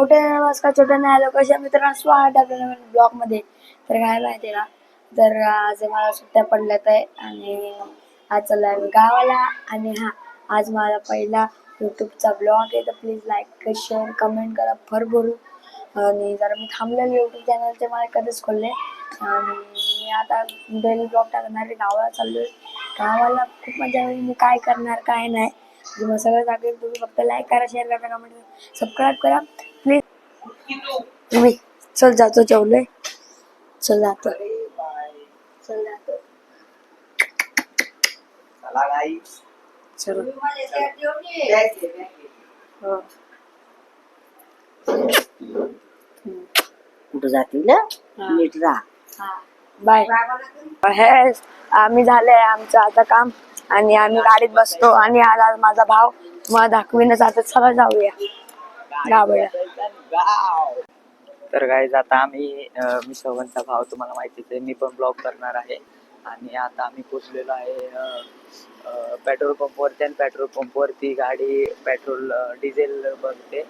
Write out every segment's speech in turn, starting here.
मोठे नमस्कार छोटे नाही आलो कशा मित्रांनो स्वागत आहे आपल्या ब्लॉग मध्ये. तर काय माहिती का, तर आज मला सुट्ट्या पडल्यात आहे आणि आज चाललोय आम्ही गावाला. आणि आज माझा पहिला यूट्यूबचा ब्लॉग आहे, तर प्लीज लाईक शेअर कमेंट करा भरभरून. आणि जरा मी थांबलेले यूट्यूब चॅनल ते मला कधीच खोलले आणि मी आता डेली ब्लॉग टाकणार आहे. गावाला चाललोय, गावाला खूप मजा येईल. मी काय करणार काय नाही तुम्ही सगळं सांगेल. तुम्ही फक्त लाईक करा, शेअर करा, कमेंट सबस्क्राईब करा प्लीज. मी चल जातो, जेवलोय, चल जातो, चल जातो, चलो. कुठं जातील नीट राहा. बाय. हे आम्ही झालंय आमचं आता काम आणि आम्ही गाडीत बसतो आणि आज माझा भाव मला दाखवीनच. आता चला जाऊया गावाला. तर गाईज आता आम्ही मी सवनचा भाव तुम्हाला माहितीच आहे, मी पण ब्लॉग करणार आहे. आणि आता आम्ही पोचलेलो आहे पेट्रोल पंपवरती आणि पेट्रोल पंपवरती गाडी पेट्रोल डिझेल बघते.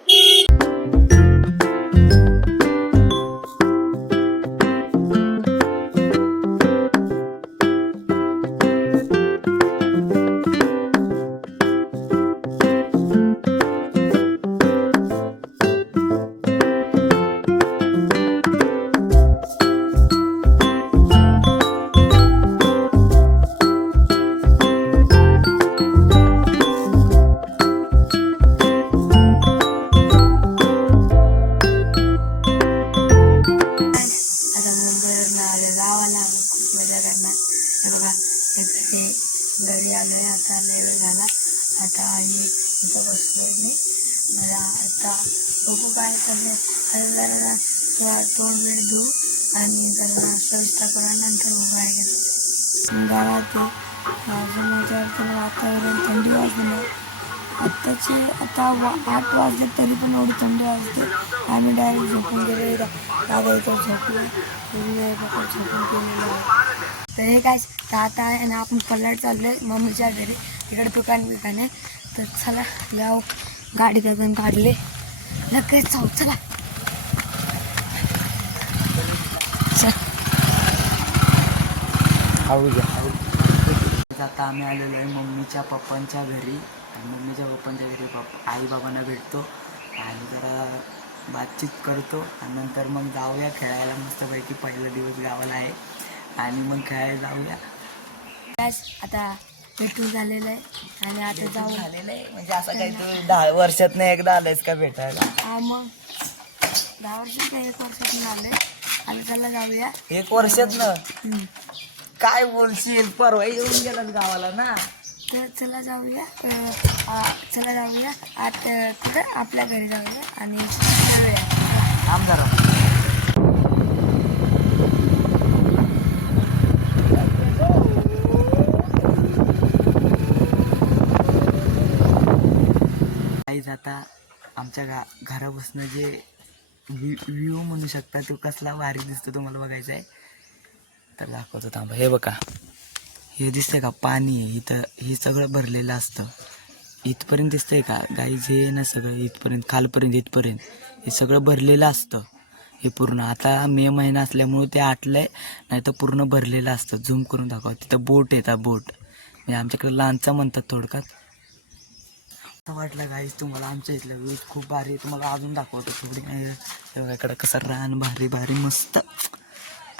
घरी आलोय आता, लेट झाला. आता आई इथं बसलोय मी. मला आता बघू काय करणे. जरा तोंड वेळ देऊ आणि जरा नाश्ता करा, नंतर बघू काय करते. गावात समाचार वातावरण थंडी वाजली. आत्ताचे आता 8 वाजले तरी पण एवढी थंडी वाजते. आम्ही डायरेक्ट झोपून गेले. दादा इथं झोपलो, झोपून गेलेलो आहे. तर हे काय आता आहे ना, आपण पल्लाट चाललोय मम्मीच्या घरी. इकडे दुकान आहे. तर चला जाऊ, गाडी त्यातून काढले लगेच जाऊ. चला आता आम्ही आलेलो आहे मम्मीच्या पप्पांच्या घरी. आणि मम्मीच्या पप्पांच्या घरी आई बाबांना भेटतो आणि जरा बातचीत करतो आणि नंतर मग जाऊया खेळायला. मस्तपैकी पहिला दिवस गावाला आहे आणि मग खेळायला जाऊया. आता भेटून झालेलं आहे आणि आता जाऊ झालेलं आहे. म्हणजे असं काही तू 10 वर्षात नाही एकदा आलायस का भेटायला? हा, मग 10 वर्षात 1 वर्षात आलंय. आता चला जाऊया. 1 वर्षात ना काय बोलशील, परवा येऊन गेलात गावाला ना. तर चला जाऊया, चला जाऊया आता कुठं आपल्या घरी जाऊया आणि खेळूया. थांब जरा. आता आमच्या घरापासून जे व्ह्यू म्हणू शकता तो कसला भारी दिसतो तुम्हाला बघायचा आहे तर दाखवतो थांबा. हे बघा, हे दिसतंय का पाणी आहे इथं, हे सगळं भरलेलं असतं. इथपर्यंत दिसतंय का गाईज, हे ना सगळं इथपर्यंत खालपर्यंत इथपर्यंत हे सगळं भरलेलं असतं. हे पूर्ण आता मे महिना असल्यामुळे ते आटलंय, नाही तर पूर्ण भरलेलं असतं. झूम करून दाखवा, तिथं बोट येतात, बोट म्हणजे आमच्याकडे लांचा म्हणतात थोडक्यात. असं वाटलं गाईज तुम्हाला आमच्या इथलं व्ह्यूज खूप भारी, तुम्हाला अजून दाखवतो थोडी. इकडं कसं रान भारी भारी मस्त.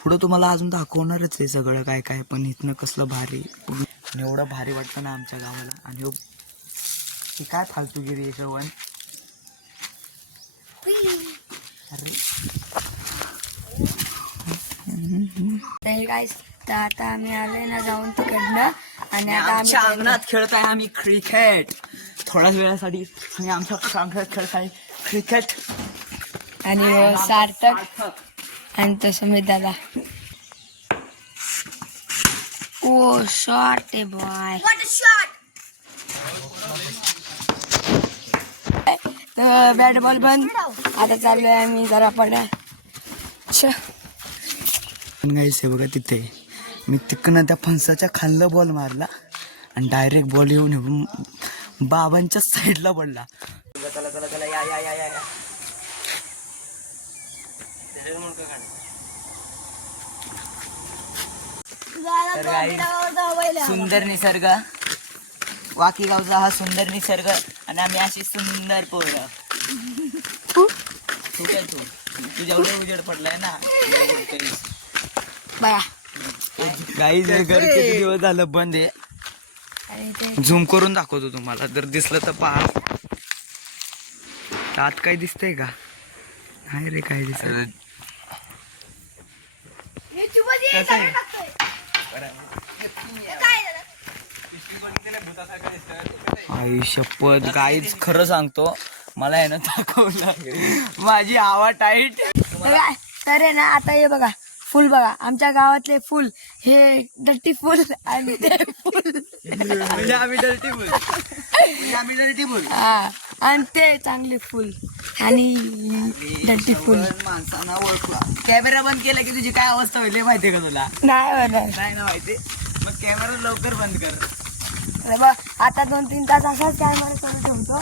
पुढं तुम्हाला अजून दाखवणारच आहे सगळं काय काय, पण इथनं कसलं भारी आणि एवढं भारी वाटतं ना आमच्या गावाला. आणि ही काय फालतूगिरी आहे श्रवण. अरे गाईस, तर आता आम्ही आलोय ना जाऊन तिकडनं आणि आता आमच्या अंगणात खेळत आहे आम्ही क्रिकेट थोड्याच वेळासाठी. आणि आमच्या अंगणात खेळत आहे क्रिकेट आणि सार्थक आणि तसं मी दादा. ओ शॉट आहे बॉय, तर बॅट बॉल बंद. आता चाललोय आम्ही जरा पड्या. गाईस हे बघा, तिथे मी तिकडनं त्या फणसाच्या खाल्लं बॉल मारला आणि डायरेक्ट बॉल येऊन बाबांच्या साईडला पडला. चला चला चला या या या या तर guys, सुंदर निसर्ग, वाकी गावचा हा सुंदर निसर्ग आणि आम्ही अशी सुंदर पोरं. तू काय तू तुझ्या एवढं उजेड पडलाय ना. गाईज हे घर किती दिवस झालं बंद आहे. झूम करून दाखवतो तुम्हाला, जर दिसलं तर पहा. आत काय दिसतंय का? नाही रे काय दिसत. आई शपथ गाईज खरं सांगतो, मला आहे ना दाखवलं माझी हवा टाईट. तर आहे ना आता हे बघा फुल बघा, आमच्या गावातले फुल हे डट्टी फुल आणि ते फुल म्हणजे आम्ही डर्टी फुल हा, आणि ते चांगले फुल आणि डट्टी फुल. माणसांना ओळखला. कॅमेरा बंद केला की तुझी काय अवस्था होईल हे माहितीये का तुला? नाही होणार. नाही ना माहिती, मग कॅमेरा लवकर बंद कर. अरे बा, आता 2-3 तास असाच कॅमेरा चालू ठेवतो.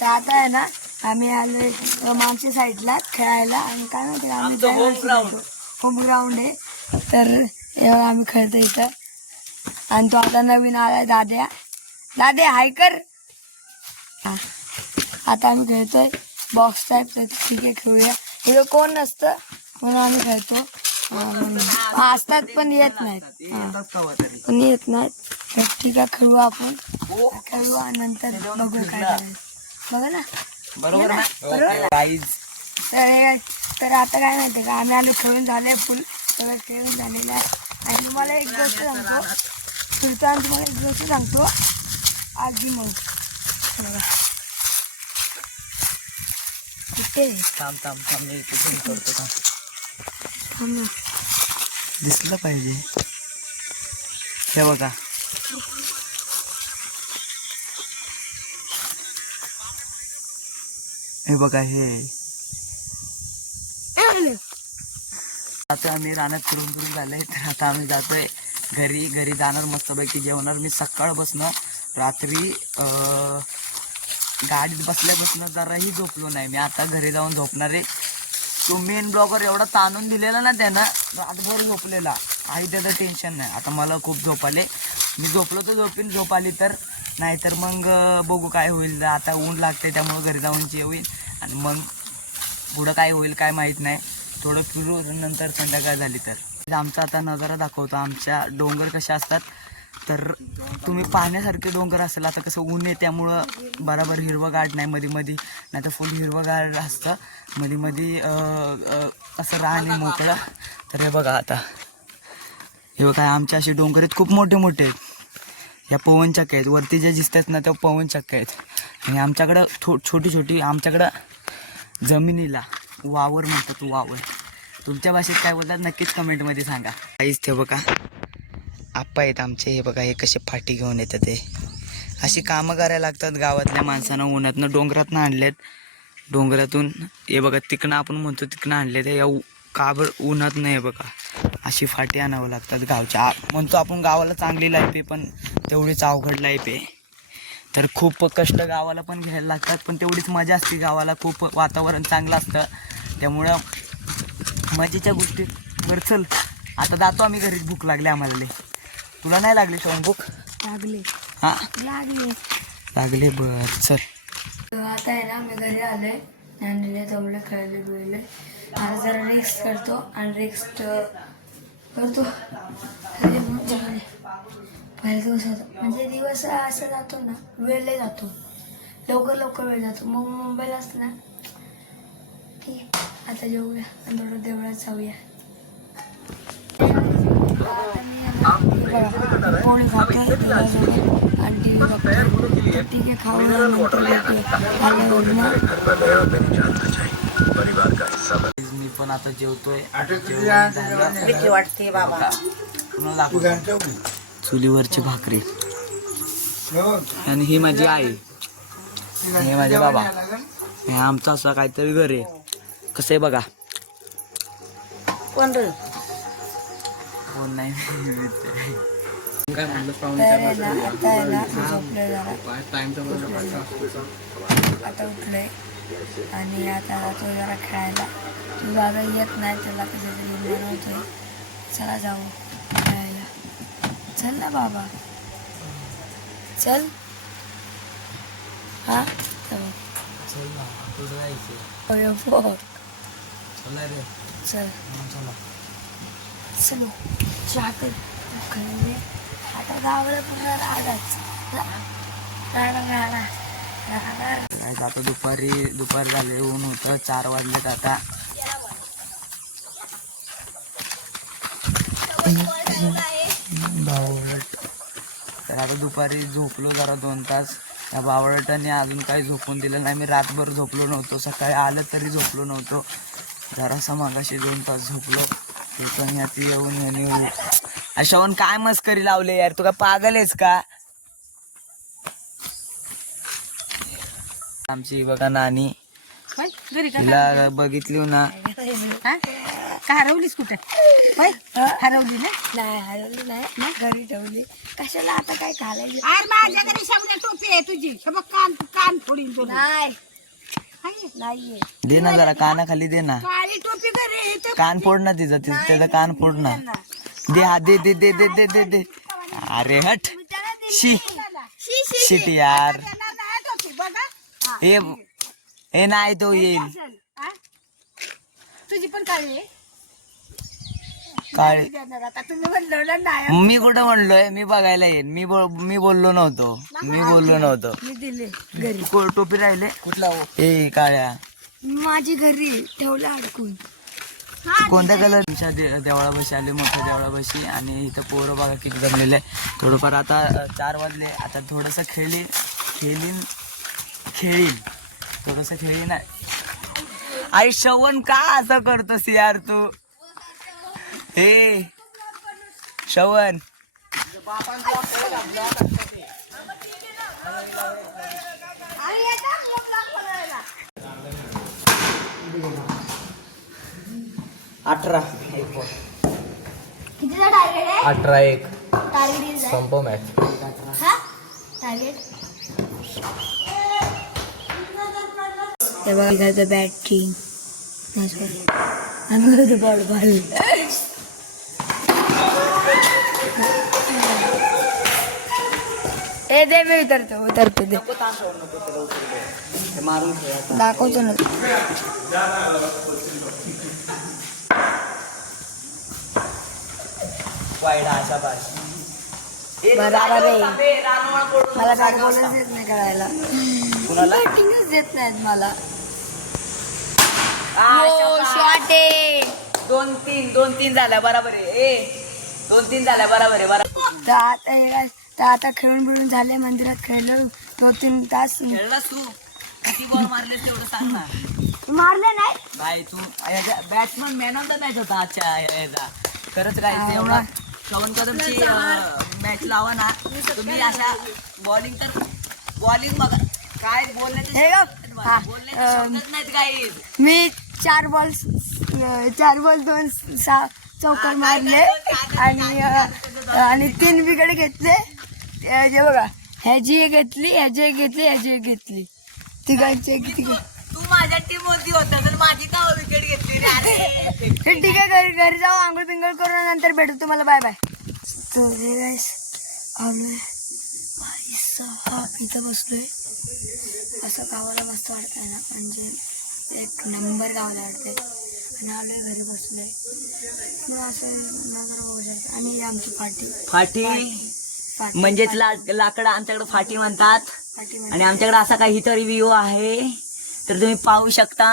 तर आता आहे ना आम्ही आलो मागच्या साईडला खेळायला आणि काय माहिती होम ग्राउंड आहे. तर आम्ही खेळतो इथं. आणि तो आता नवीन आलाय दाद्या हाय कर. हा, आता आम्ही खेळतोय बॉक्स टाईप. तर ठीक आहे खेळूया. इथं कोण नसतं म्हणून आम्ही खेळतो. असतात पण येत नाहीत. पण येत नाहीत. तर ठीक आहे खेळू आपण. खेळू आणि नंतर बघू काय करायचं. बघा ना बरोबर ना. तर आता काय माहितीये का, आम्ही आलो खेळून झालंय फुल सगळं खेळून झालेलं आहे. आणि तुम्हाला एक गोष्ट सांगतो, फिरतो आणि तुम्हाला एक गोष्ट सांगतो आजी मग बघा कुठे दिसलं पाहिजे. हे बघा हे बघा हे आता आम्ही रानात फिरून झालंय. तर आता आम्ही जातोय घरी जाणार मस्तपैकी जेवणार. मी सकाळ बसणं रात्री गाडीत बसल्यापासून जराही झोपलो नाही. मी आता घरी जाऊन झोपणार आहे. तो मेन ब्लॉगर एवढा ताणून दिलेला ना त्यानं, रातभर झोपलेला. काही त्याचं टेन्शन नाही. आता मला खूप झोप आले. मी झोपलो तर झोप आली तर, नाहीतर मग बघू काय होईल. आता ऊन लागते त्यामुळं घरी जाऊन जेवीन आणि मग पुढं काय होईल काय माहीत नाही. थोडं फिरू नंतर संध्याकाळ झाली तर. आमचा आता नजारा दाखवतो. आमच्या डोंगर कशा असतात तर तुम्ही पाहण्यासारखे डोंगर असेल. आता कसं ऊन आहे त्यामुळं बराबर हिरवगार नाही, मध्ये नाही तर फुल हिरवगार असतं. मध्ये असं रान आहे मोकळं. तर हे बघा आता हे बघा आमच्या असे डोंगर आहेत खूप मोठे मोठे आहेत. ह्या पवनचक्क्या आहेत. वरती ज्या दिसतात ना त्या पवनचक्क्या आहेत. आणि आमच्याकडं छोटी आमच्याकडं जमिनीला वावर म्हणतात. वावर तुमच्या भाषेत काय बोलतात नक्कीच कमेंटमध्ये सांगा. काहीच ते बघा आप्पा आहेत आमचे. हे बघा हे कसे फाटी घेऊन येतात. ते अशी कामं करायला लागतात गावातल्या माणसांना. उन्हातनं डोंगरातनं आणलेत. डोंगरातून हे बघा तिकडनं आपण म्हणतो तिकडनं आणले ते. या काबड उन्हात नाही बघा अशी फाटी आणावं लागतात गावच्या. म्हणतो आपण गावाला चांगली लाईफ आहे पण तेवढीच अवघड लाईफ आहे. तर खूप कष्ट गावाला पण घ्यायला लागतात पण तेवढीच मजा असते गावाला. खूप वातावरण चांगलं असतं त्यामुळं मजेच्या गोष्टी. बरं चल आता जातो आम्ही घरी. भूक लागली आम्हाला लई. तुला नाही लागली शोन भूक? लागले हां लागले. बरं चल. आता आहे ना मी घरी आले आणि जमलं खेळले बिळले. आता जरा रेस्ट करतो आणि रेस्ट करतो. पहिला दिवस होता म्हणजे दिवस असं जातो ना, वेळ लय जातो, लवकर वेळ जातो. मग मुंबईला असतं ना ठीक. आता जेवूया आणि थोडं देवळात जाऊया. पोळी खाते आणि टी व्ही बघते. ठीक आहे खाऊयानंतर मी पण आता जेवतोय. वाटते बाबा. चुलीवरची भाकरी आणि ही माझी आई, हे माझे बाबा. हे आमचं असं काहीतरी घर आहे. कसं आहे बघा. कोण रे? कोण नाही काय म्हणलं तर आहे ना आता आहे ना झोपलोय जरा आता उठलोय आणि आता तो जरा खेळायला. तू दादा येत नाही, त्याला कशातरी बनवतोय. चला जाऊ खेळायला. चल ना बाबा, चल. हा चल चल चलो चाहते खेळले. आता गावाला पुन्हा राहणार. आता दुपार झाले, ऊन होतं, 4 वाजलेत आता. तर आता दुपारी झोपलो जरा 2 तास. त्या बावळटाने अजून काही झोपून दिलं नाही. मी रातभर झोपलो नव्हतो, सकाळी आलं तरी झोपलो नव्हतो. जरासा मागाशी 2 तास झोपलो. पण यात येऊन याने श्रवण काय मस्करी लावले यार, तू काय पागल आहेस का? आमची बघा नानी, तिला बघितली ना. का हरवलीस कुठे? हरवली नाही, हरवली नाही, घरी ठेवली. कशाला आता काय घालायचं? माझ्या घरी शबन्या टोपी आहे तुझी, कान फोडीन. नाहीये, दे ना जरा कानाखाली दे ना. काळी टोपी घरी, कान फोड ना तिचं त्याचं कान फोड ना. दे हा दे दे दे दे दे दे दे. अरे हट, शी शिट यार. हे नाही तो येईल. तुझी पण काळी आहे. काळी आता तुम्ही म्हणलो ना नाही, मी कुठं म्हणलोय? मी बघायला येईन. मी बोललो नव्हतो. मी दिले घरी. टोपी राहिले कुठला? ए काळ्या, माझी घरी ठेवलं अडकून. कोणत्या कलर? देवळापाशी आले, मोठ्या देवळापाशी. आणि इथं पोरं बघा किती जमलेलं आहे. थोडंफार आता 4 वाजले. आता थोडंसं खेळीन थोडंसं खेळीन. आई श्रवण का असं करतोस यार तू? हे श्रवण, अठरा 1 संप मॅच. हे बघा घ्यायचं बॅटिंग. आम्ही बॉल बॉल ए दे, मी उतरतो दे, मारून दाखवतो ना. वाईडा अशा पास. बरोबर आहे. मला काय बोलच येत नाही करायला. कुणाला बॅटिंगच देत नाहीत मला. शॉट आहे. 2-3 झाल्या बरोबर आहे. 2-3 झाल्या बरोबर आहे. तर आता खेळून बिळून झाले, मंदिरात खेळलो 2-3 तास. खेळलास तू? किती बॉल मारलेस तेवढं सांग ना. मारले नाही बाय तू batsman man of the match होता आजच्या याचा. खरंच काय एवढा श्रवण कदमची मॅच लावा ना तुम्ही. अशा बॉलिंग बघा काय बोलण्याचे नाहीत काही. मी 4 बॉल 2 चौकार मारले आणि 3 विकेट घेतले. जे बघा, ह्याची एक घेतली तिघांची तू माझ्या टीम मध्ये होता तर माझी का विकेट घेतली? ठीक आहे, घरी जाऊ, आंघोळ पिंगळ करून नंतर भेटू तुम्हाला. Bye bye. तर हे गाईस आलोय इथं बसलोय. असं गावाला मस्त वाटतंय ना, म्हणजे एक नंबर गावाला वाटतंय. आणि आलोय घरी बसलोय. मग असं नगर बघू शकतो. आणि आमची फाटी म्हणजेच लाकडं आमच्याकडे फाटी म्हणतात. आणि आमच्याकडे असा काहीतरी व्ह्यू आहे तर तुम्ही पाहू शकता.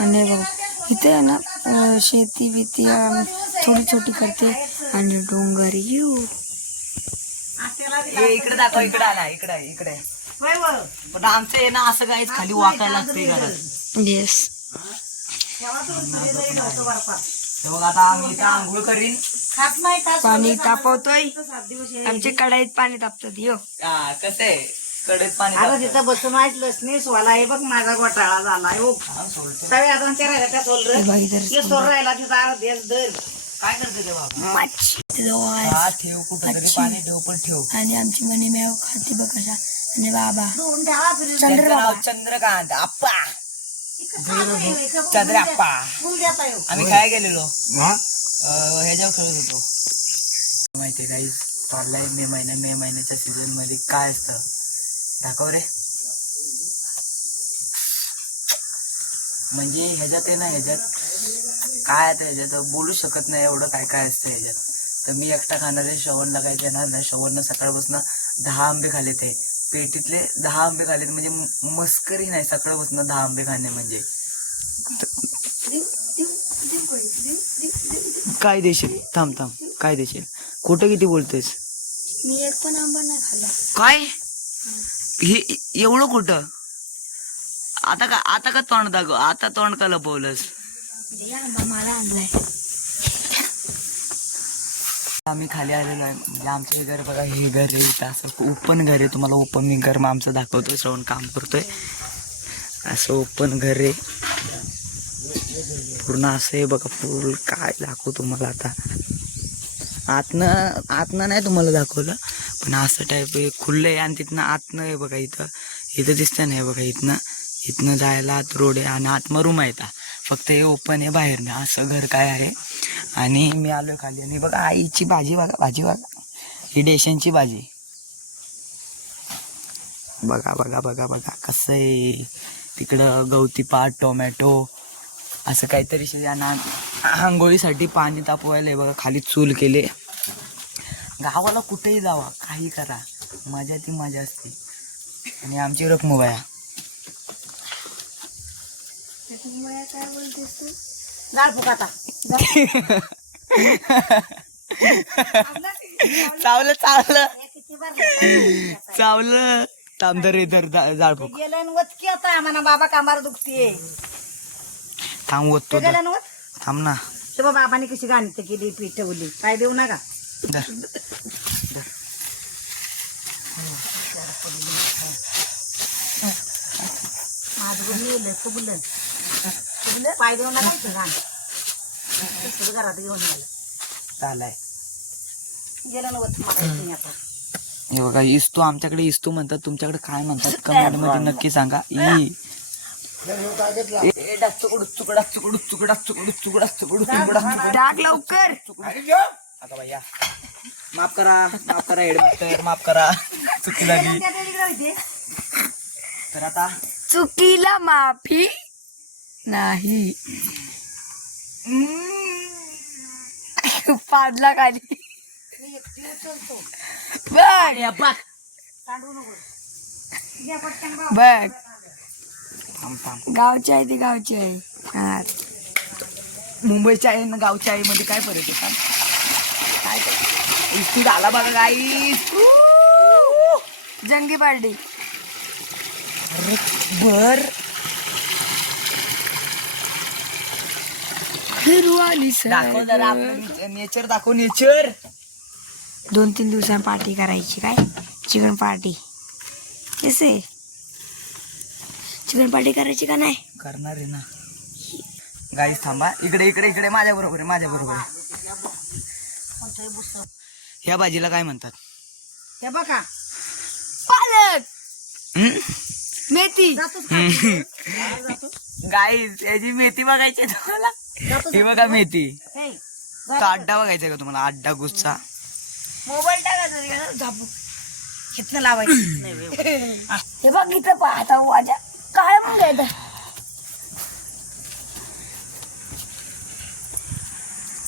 आणि बघा इथे आहे ना शेती बिती थोडी छोटी करते. आणि डोंगर इकडे दाखव. इकडे आला. इकडे पण आमचं आहे ना असं काहीच खाली वाकायला लागतंय घरात. येस. बघ आता आम्ही इथं आंघोळ करीन. पाणी तापवतोय. आमच्या कढाईत पाणी तापतात. कसं आहे कडेत पाणी अगं तिथं बसून ऐकलंच नाही. सोला हे बघ माझा घोटाळा झालाय. हो सगळ्या 2-4 राहिल्या त्या सोल सोल राहिला तिथं. अर्ध दर काय करते ते बाबा? मच्छी हा, ठेव कुठं तरी पाणी ठेव, पण ठेव. आणि आमची मनी मेव खाते बघ कशा. आणि बाबा त्यांचं नाव चंद्रकांत आप्पा. चंद्र आप्पा. आम्ही काय गेलेलो ह्याच्यावर खेळत होतो. माहितीये काही चाललाय मे महिन्याच्या सीझन मध्ये काय असतं दाखव रे. म्हणजे ह्याच्यात आहे ना, ह्याच्यात काय आता ह्याच्यात बोलू शकत नाही एवढं काय काय असतं ह्याच्यात. तर मी एकटा खाणार आहे. श्रवणला काय देणार नाही. श्रवणनं सकाळपासून 10 आंबे खाले. ते पेटीतले 10 आंबे खालेत. म्हणजे मस्करी नाही, सकाळपासून 10 आंबे खाणे म्हणजे. काय देशील? थांब काय देशील? खोटं किती बोलतेस? मी एक पण आंबा नाही खाल्ला. काय हे एवढं खोटं? आता का तोंड दाखव? आता तोंड का लपवलंस? आंबा मला आणलाय. आम्ही खाली आलेलो आहे. म्हणजे आमचं घर बघा, हे घर आहे इथं असं ओपन घर आहे. तुम्हाला ओपन मी घर मग आमचं दाखवतोय. श्रवण काम करतोय. असं ओपन घर आहे पूर्ण. असं आहे बघा पूर्ण. काय दाखवू तुम्हाला आता? आतनं नाही तुम्हाला दाखवलं, पण असं टाईप आहे खुल्लं आहे. आणि तिथनं आतनं आहे बघा. इथं दिसतं नाही बघा. इथनं जायला आत रोड आहे आणि आतनं रूम आहे. फक्त हे ओपन आहे बाहेर नाही. असं घर काय आहे. आणि मी आलोय खाली आणि बघा आईची भाजी बघा. ही देशांची भाजी बघा कसं आहे. तिकडं गवती पाट, टोमॅटो असं काहीतरी. आंघोळीसाठी पाणी तापवायला बघा. खाली चूल केले. गावाला कुठेही जावा, काही करा, मजा ती मजा असते. आणि आमची रखमुबाया काय बोलतेस तू? जाळ फुकाता. चावलं तामदर इधर जाळपूक गेल्यान वचकी आता आम्हाला बाबा कामाला दुखतीये. थांब होत तो गेल्यान वच थांब ना. ते बाबाने कशी गाणी केली पीठ ठेवली. काय देऊ नका. पाय देऊ नका. घाण घरात घेऊन आलं चालाय. गेलं ना वच आता. हे बघा इस्तू. आमच्याकडे इस्तू म्हणतात. तुमच्याकडे काय म्हणतात कमेंट मध्ये नक्की सांगा. टाक लवकर. माफ करा हेडमास्टर, माफ करा. चुकी झाली. तर आता चुकीला माफी नाही. पाडला खाली. बघ बघ. गावची आहे ती गावची आहे. हा. मुंबईच्या आहे ना गावच्या आहे मध्ये काय फरक आहे? काय इस्तू झाला बघा गाईस. जंगी पार्टी बर. दाखव जरा आपलं नेचर दाखव. नेचर 2-3 दिवसांनी पार्टी करायची. काय चिकन पार्टी? कसे चिकन पार्टी करायची का नाही? करणार आहे ना गाईस. थांबा. इकडे माझ्या बरोबर आहे. ह्या भाजीला काय म्हणतात? हे बघा पालक, मेथी. गाईस याची मेथी बघायची तुम्हाला. ही बघा मेथी. तो अड्डा बघायचा का तुम्हाला? अड्डा गुस्सा. मोबाईल टाकायचा झापू. इथनं लावायचं. हे बघ इथं पाहता माझ्या काय बघायचं.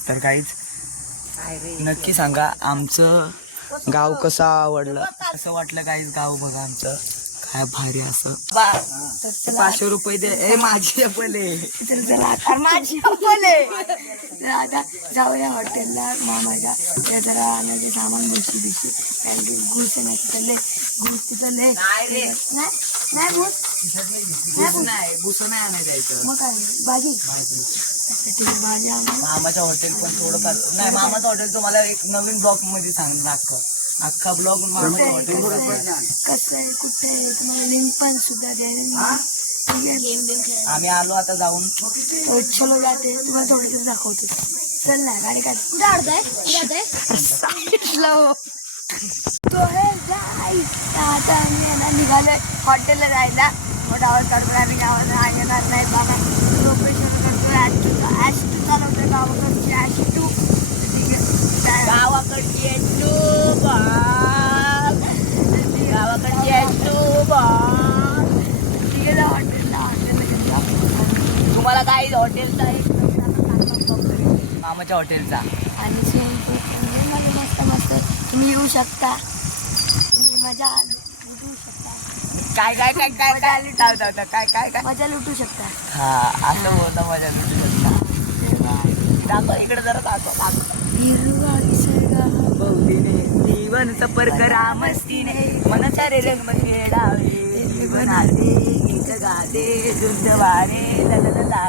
तर काहीच नक्की सांगा आमचं गाव कसं आवडलं, कसं वाटलं. काहीच गाव बघा आमचं काय भारी. असं 500 रुपये दे. ए माझी पले. तर चला आता माझी बोले आता जाऊया हॉटेलला मामाच्या. ते जरा आणायचे सामान बिशी कारण की घुस नाही तिथले. घुस तिथले नाही बुसं नाही आणायला जायचं. मग काय भाजी भाजी मामाचं हॉटेल पण थोडंफार नाही. मामाचं हॉटेल तुम्हाला एक नवीन ब्लॉग मध्ये सांग दाखव. अख्खा ब्लॉग मामाचं हॉटेल कसं आहे कुठे आहे तुम्हाला लिंक पण सुद्धा द्यायला. ठीक आहे गेम बिम खेळ. आम्ही आलो आता जाऊन. चलो जाते तुम्हाला थोडं तरी दाखवतो. चल ना गाडी काढ. सांगितलं तो हे जाई. आता आम्ही आहे ना निघालोय हॉटेलला जायला. मोठा आवाज काढून आम्ही गावात येणार नाही बाबा. लोकेशन करतो ॲश चालवतोय गावाकडची ॲश टू. ठीक आहे गावाकडची आहे गावाकडची आहे ठीक आहे हॉटेलला तुम्हाला काय हॉटेलचा एक मामाच्या हॉटेलचा. आणि स्विमिंग पूल मस्त मस्त तुम्ही येऊ शकता. मजा लुटू शकता. काय काय काय काय काय काय काय काय मजा लुटू शकता. हा असं होतं मजा लुटू शकता. दाखव इकडे जरा दाखव. हिरवा निसर्ग बहुतीने जीवन सफर करा मस्तीने मनाच्या रेल्वेमध्ये वेडावे जीवन आले गीत गाते झुंज वारे ललला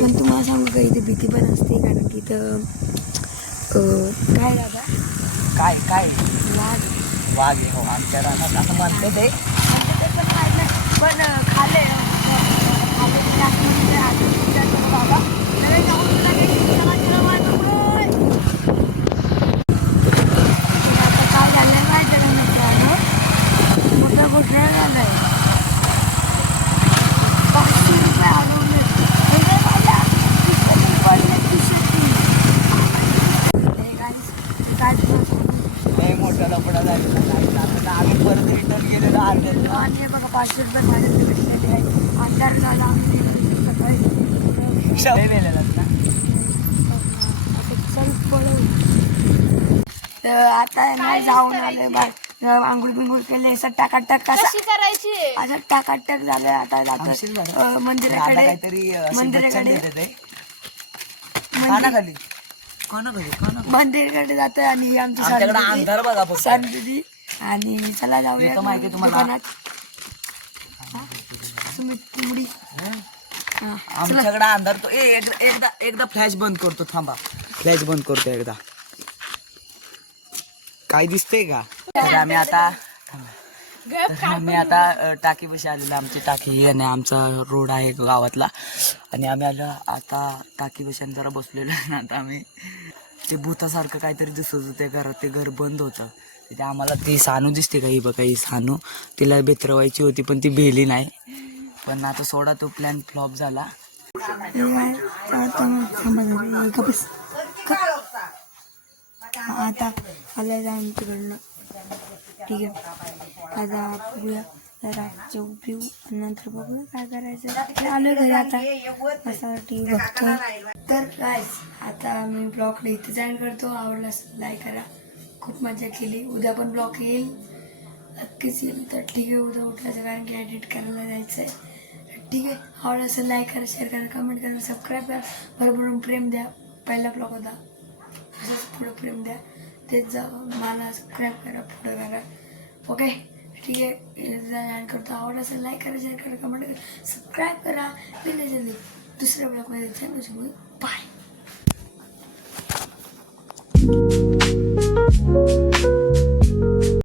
पण तुम्हाला सांगू का इथे भीती पण असते कारण की इथं काय दादा काय काय वाघ वाघ आहे हो आमच्या रानात असं म्हणते ते. पण खाल्लं पण खाल्ले बाबा नवीन जाऊन आता काय झालं माहिती आहे का मित्रांनो मोठा घोटाळा झाला आहे. 500 रुपये अडवले लय मोठा लफडा झालेला नाही. आता आम्ही परत रिटर्न गेलेलो अर्ध्यात. आणि बघा 500 रुपये माझ्याकडे भेटलेले आहे. अंधार झाला आम्ही सकाळी तर आता नाही जाऊन आले बा आंघोळ बिंघोळ केले असं टाकाटक कशी करायची असं टाकाटक झालं. आता आमशील जातो झालं. मंदिराकडे काहीतरी मंदिराकडे कानाखाली कानाखाली मंदिराकडे जातोय आणि आमची आमच्याकडे अंधार बघा फक्त. सानदीदी आणि चला जाऊया इथं माहिती आहे तुम्हाला? दुकानात. हा? सुमित तुमडी हा चला. आमच्याकडे अंधार तो एकदा एकदा फ्लॅश बंद करतो. थांबा फ्लॅश बंद करतो एकदा. काय दिसतंय का? तर आम्ही आता टाकी बशी आलेलो. आमची टाकी आणि आमचा रोड आहे गावातला आणि आम्ही आलो आता टाकी बशी जरा बसलेलो आहे. आता आम्ही ते भूतासारखं काहीतरी दिसत होतं ते घरात. ते घर बंद होतं. तिथे आम्हाला ती सानू दिसते का ही बघा ही सानू. तिला बेतरवायची होती पण ती भेली नाही. पण आता सोडा तो प्लॅन फ्लॉप झाला. आता आलं जाऊन तिकडनं. ठीक आहे आता बघूया जरा जेऊ पिऊ आणि नंतर बघूया काय करायचं. आलोय घरी आता असा टी व्ही बघतो. तर गाईस आता मी ब्लॉगला इथे जॉईन करतो. आवडला लाईक करा. खूप मजा केली. उद्या पण ब्लॉग येईल नक्कीच येईल. तर ठीक आहे उद्या उठायचं कारण की एडिट करायला जायचं आहे. ठीक आहे आवडलं असेल लाईक करा शेअर करा कमेंट करा सबस्क्राईब करा. भरभरून प्रेम द्या. पहिला ब्लॉग होता तसंच पुढं प्रेम द्या. तेच जा मला सबस्क्राईब करा पुढं करा. ओके ठीक आहे जॉईन करतो. आवडलं असेल लाईक करा शेअर करा कमेंट करा सबस्क्राईब करा. जल्दी दुसऱ्या ब्लॉगमध्ये जाऊन बाय.